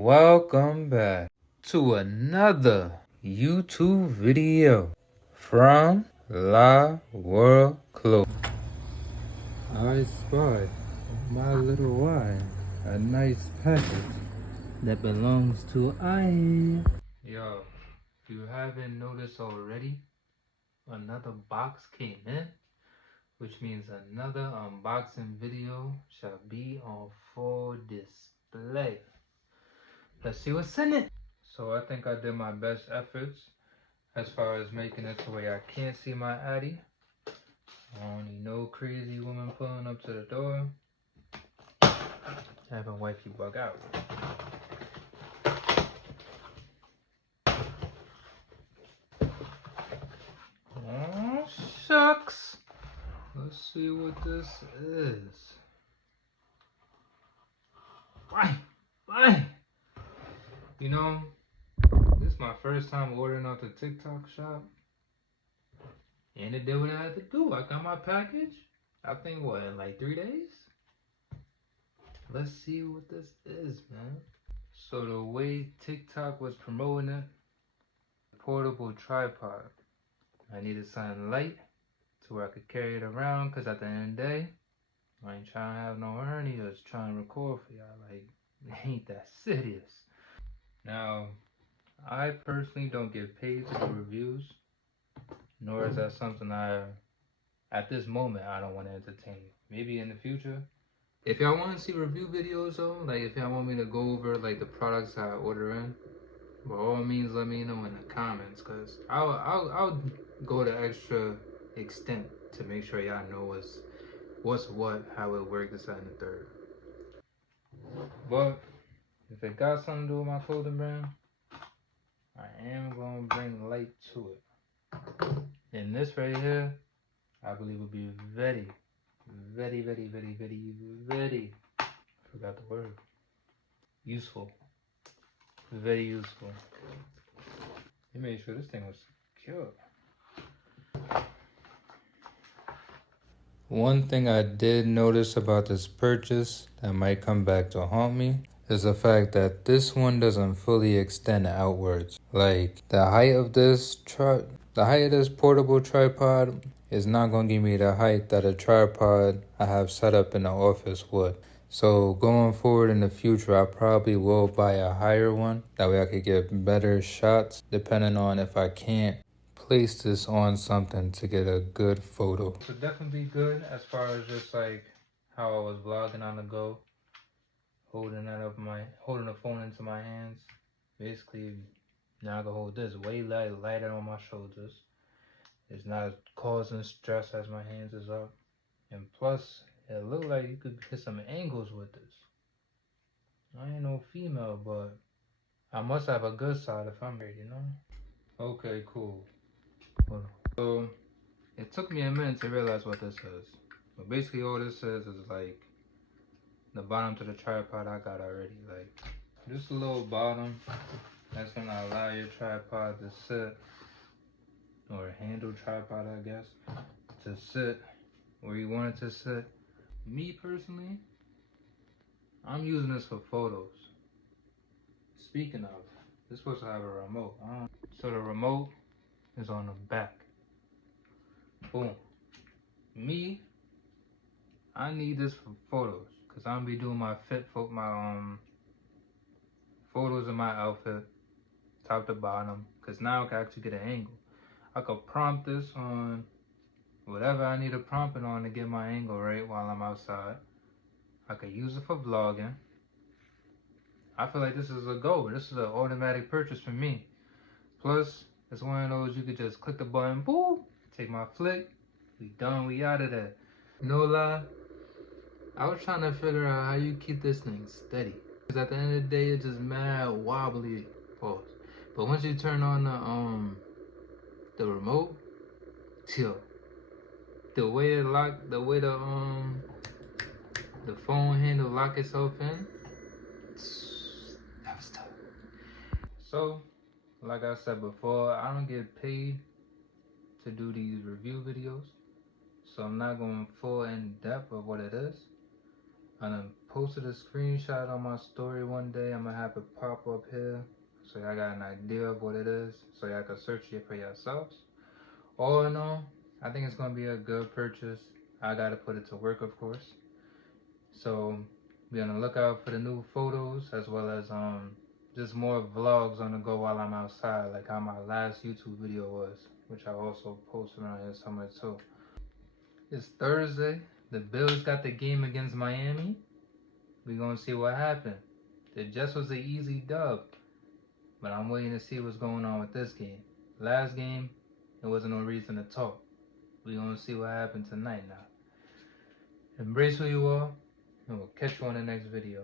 Welcome back to another YouTube video from La World Clothes. I spied my little wine, a nice package that belongs to I. Yo, if you haven't noticed already, another box came in, which means another unboxing video shall be on full display. Let's see what's in it. So I think I did my best efforts as far as making it to where I can't see my Addy. I don't need no crazy woman pulling up to the door, having wifey bug out. Oh, shucks. Let's see what this is. Bye. You know, this is my first time ordering off the TikTok shop. And it did what I had to do. I got my package, I think, what, in like 3 days? Let's see what this is, man. So the way TikTok was promoting it, portable tripod. I needed something light to where I could carry it around, because at the end of the day, I ain't trying to have no hernias trying to record for y'all. Like, it ain't that serious. Now, I personally don't get paid to do reviews, nor is that something at this moment, I don't want to entertain. Maybe in the future. If y'all want to see review videos though, like if y'all want me to go over like the products I order in, by all means let me know in the comments, cause I'll go the extra extent to make sure y'all know what's what, how it works, this, that, and the third. But if it got something to do with my clothing brand, I am gonna bring light to it. And this right here, I believe will be very, I forgot the word. Useful. Very useful. He made sure this thing was secure. One thing I did notice about this purchase that might come back to haunt me is the fact that this one doesn't fully extend outwards. Like the height of this portable tripod is not going to give me the height that a tripod I have set up in the office would. So going forward in the future, I probably will buy a higher one. That way I could get better shots depending on if I can't place this on something to get a good photo. This would definitely be good as far as just like how I was vlogging on the go. Holding the phone into my hands. Basically, now I can hold this way lighter on my shoulders. It's not causing stress as my hands is up. And plus, it looked like you could hit some angles with this. I ain't no female, but I must have a good side if I'm here, you know? Okay, cool. So, it took me a minute to realize what this is. But basically all this is like the bottom to the tripod I got already. Like, just a little bottom that's gonna allow your tripod to sit, or handle tripod I guess, to sit where you want it to sit. Me personally, I'm using this for photos. Speaking of, it's supposed to have a remote. So the remote is on the back. Boom. Me, I need this for photos, cause I'm gonna be doing my photos of my outfit, top to bottom. Cause now I can actually get an angle. I could prompt this on whatever I need to prompt it on to get my angle right while I'm outside. I could use it for vlogging. I feel like this is a go. This is an automatic purchase for me. Plus, it's one of those you could just click the button, boom, take my flick, we done, we out of there. No lie, I was trying to figure out how you keep this thing steady. Because at the end of the day, it's just mad wobbly. Pause. But once you turn on the remote, chill. The way it lock, the phone handle lock itself in, that was tough. So, like I said before, I don't get paid to do these review videos, so I'm not going full in depth of what it is. I done posted a screenshot on my story one day. I'm gonna have it pop up here so y'all got an idea of what it is, so y'all can search it for yourselves. All in all, I think it's gonna be a good purchase. I gotta put it to work, of course. So be on the lookout for the new photos, as well as just more vlogs on the go while I'm outside, like how my last YouTube video was, which I also posted on here somewhere too. It's Thursday. The Bills got the game against Miami. We gonna see what happened. It just was an easy dub, but I'm waiting to see what's going on with this game. Last game, there wasn't no reason to talk. We gonna see what happened tonight now. Embrace who you are, and we'll catch you on the next video.